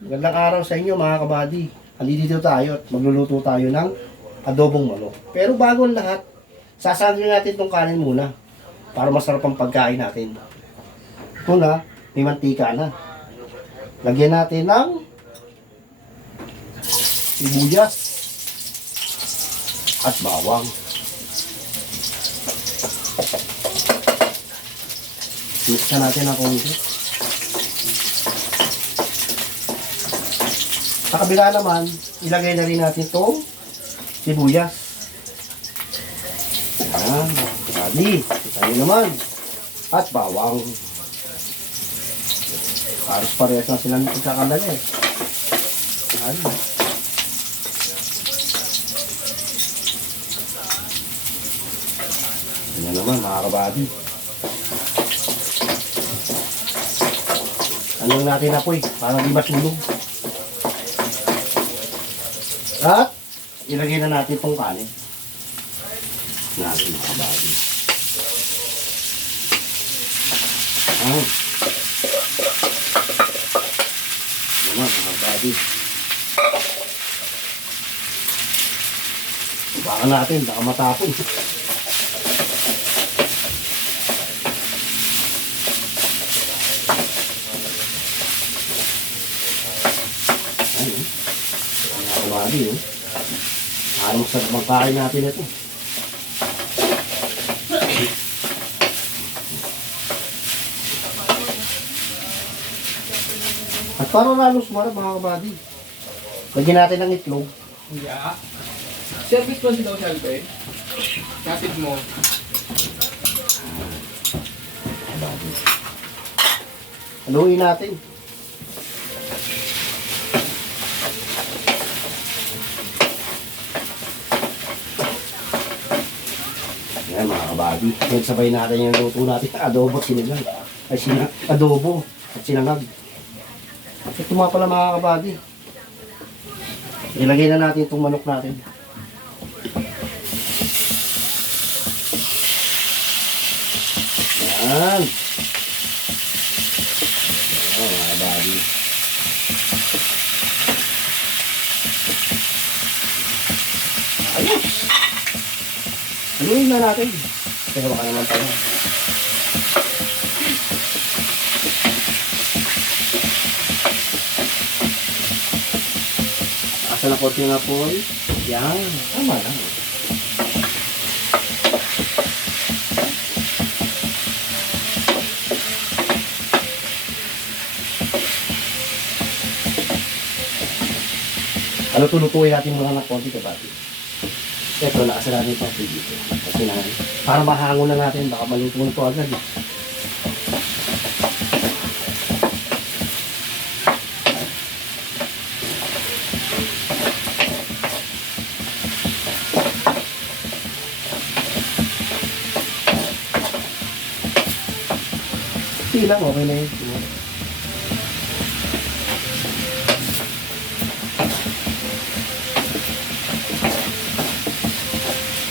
Magandang araw sa inyo mga kabady. Andito tayo at magluluto tayo ng adobong manok. Pero bago ang lahat, sasangin natin itong kanin muna para masarap ang pagkain natin. Ito na, may mantika na. Lagyan natin ng sibuyas at bawang. Mix natin ang konti. Sa kabila naman, ilagay na rin natin itong sibuyas. Ayan, sabi, tayo naman. At bawang. Halos parehas na silang pagkakalala eh. Ayan. Ayan naman, mga kabady. Anong natin apoy, para di masunog. At ilagay na natin itong kanin. Natin mga kabady. Ayan. Ayan mga kabady. Baka natin, baka matapon. Ayun. Mga kabady, oh. Anong sarap magkain natin ito. At para lalo sumarap mga kabady, lagyan natin ng itlog. Yeah. Service ko daw siya, Alpe. Kapit mo. Haluin natin. Yan mga kabady. Yan sabay natin yung luto natin. Adobo at sinigang. Ay, adobo at sinangag. Ito mga pala mga kabady. Ilagay na natin itong manok natin. Yan. Yan mga kabady. Ayos. Haluin na natin. Pero baka naman tayo. Asa na konti na po. Yan. Tama lang. Ano tulutuin natin muna ng konti kabati. Ito, nakasan natin ito dito. Kasi na, para mahango na natin, baka maluto ito agad. Hindi lang, okay na yun.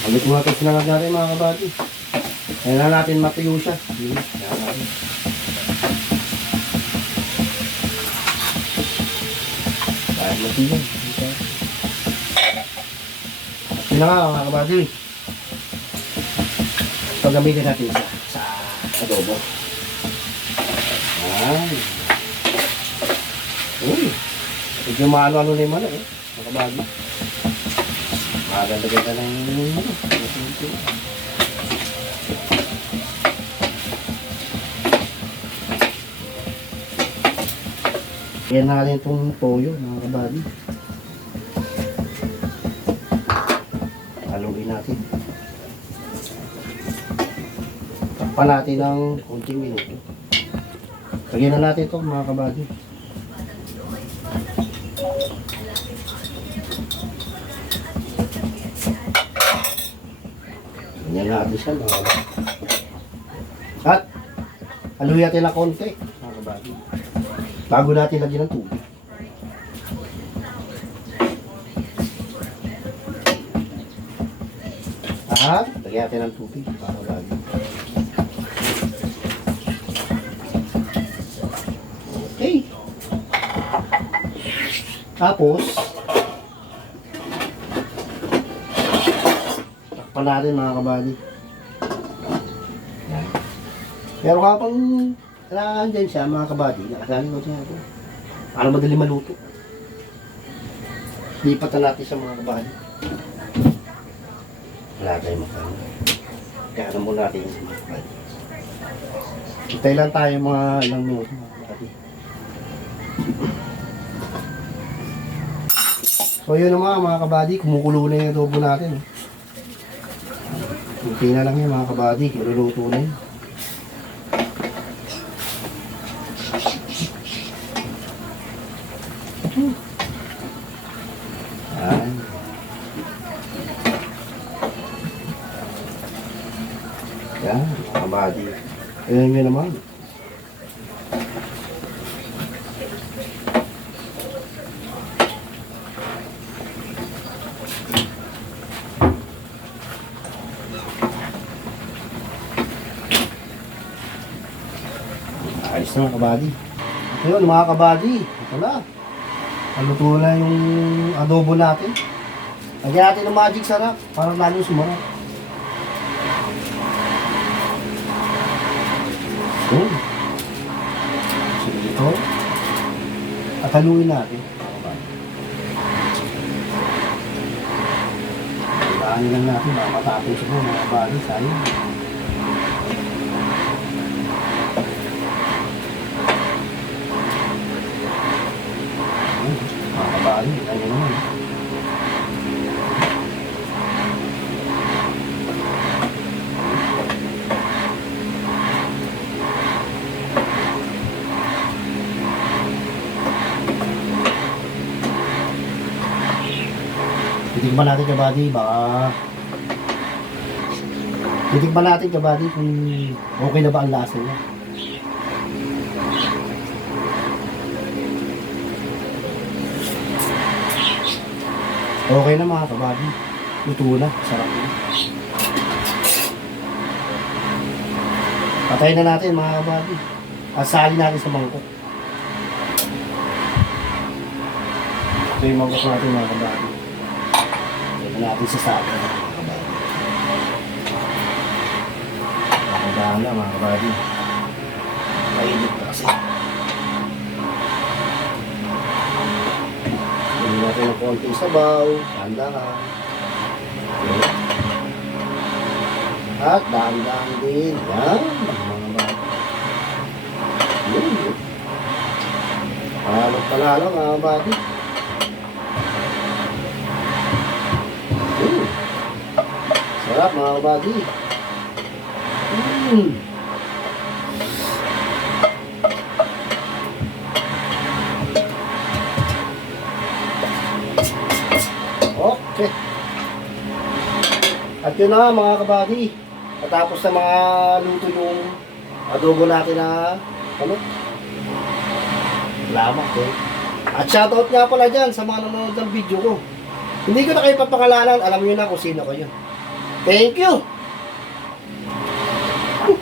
Halit mo natin sinangag natin mga kabady. Kailangan natin matuyo siya. Kailangan natin. Kaya matuyo. Yun na nga mga kabady. Ito gamitin natin sa adobo. Ayan. Uy. Medyo maano-ano na yung manok eh. Mga kabady. Maganda-ganda ng yan natin itong toyo mga kabady. Haluin natin. Takpan natin ng konting minuto. Lagyan na natin ito mga kabady. Ganyan natin siya mga kabady. At haluin natin ng konti mga kabady. Bago natin lagyan ng tubig. At lagyan natin ng tubig mga kabady. Okay. Tapos, takpan natin mga kabady. Yan. Pero kapag nandyan siya mga kabady, nakasaling ko siya ito. Para madali maluto. Lipat na natin sa mga kabady. Wala tayong makano. Kaya alam mo natin yung mga kabady. Hintay lang tayo mga ilang minuto mga kabady. So yun naman mga kabady, kumukulo na yung adobo natin. Hintay na lang yun mga kabady, iluluto na yun. Ayan. Yan, mga kabady. Ayan yun naman. Ayos na mga kabady. Ayun mga kabady, ito na. Naluto na yung adobo natin. Lagyan natin ng magic sarap para lalo sumarap. Yun. So dito. At haluin natin. mga kabady. Ilaan lang natin, baka matapos ito mga kabady. Sayang. Mga kabady, kanya naman. Titikman natin kabady, baka titikman natin kabady kung okay na ba ang lasa niya. Okay na mga kabady. Luto na. Sarap na. Patayin na natin mga kabady. Asali natin sa mangkok. Ito yung mangkok natin mga kabady. Ito natin sa sali mga kabady. Nakagahan na mga kabady. Mainit na kasi. Hindi natin ng konting sabaw, dahan-dahan. At dahan-dahan din. Yan, mga bata. Yun. Panalo mga bata. Yun. Sarap mga bata. Okay. At yun na mga kabady. Patapos na mga luto yung adobo natin na ano? Salamat eh. At shoutout nga pala dyan sa mga nanonood ng video ko. Hindi ko na kayo papakalanan. Alam nyo na kung sino kayo. Thank you!